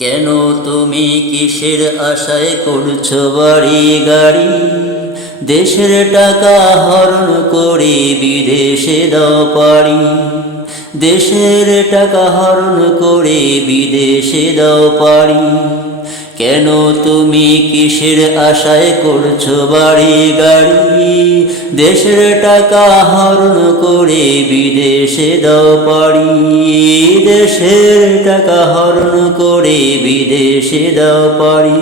কেন তুমি কিসের আশায় করছ বাড়ি গাড়ি? দেশের টাকা হরণ করে বিদেশে দাও পারি দেশের টাকা হরণ করে বিদেশে দাও পারি কেন তুমি কিসের আশায় করছ বাড়ি গাড়ি? দেশের টাকা হরণ করে বিদেশে দাও পারি দেশের টাকা হরণ করে বিদেশে দাও পারি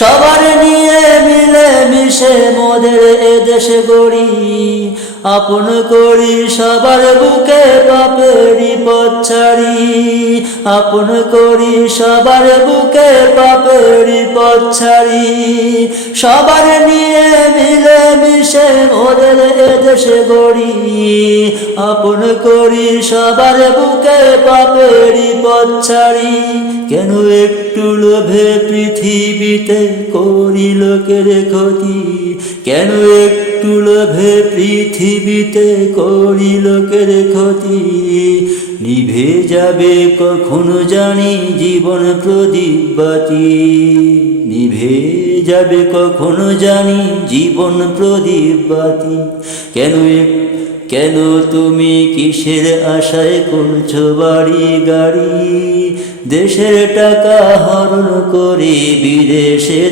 সবার নিয়ে মিলে মিশে মোদের এ দেশে গড়ি। আপন করি সবার বুকে পাপেরি ছাড়ি। আপন করি সবার বুকে পাপেরি ছাড়ি। সবার নিয়ে দেশে গড়ি, আপন করি সবার বুকে পাপেরি পচ্ছাড়ি কেন একটু লোভে পৃথিবীতে করি লোকের ক্ষতি? কেন একটু লোভে পৃথিবীতে করি লোকের ক্ষতি? নিভে যাবে কখনো জানি জীবন প্রদীপ বাতি। নিভে যাবে কখনো জানি জীবন প্রদীপ বাতি। কেন কেন তুমি কিসের আশায় করছ বাড়ি গাড়ি? দেশের টাকা হরণ করে বিদেশে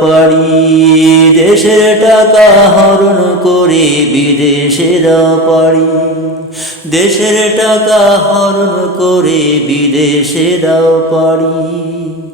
পারি দেশের টাকা হরণ করে বিদেশে পারি দেশের টাকা হরণ করে বিদেশে পারি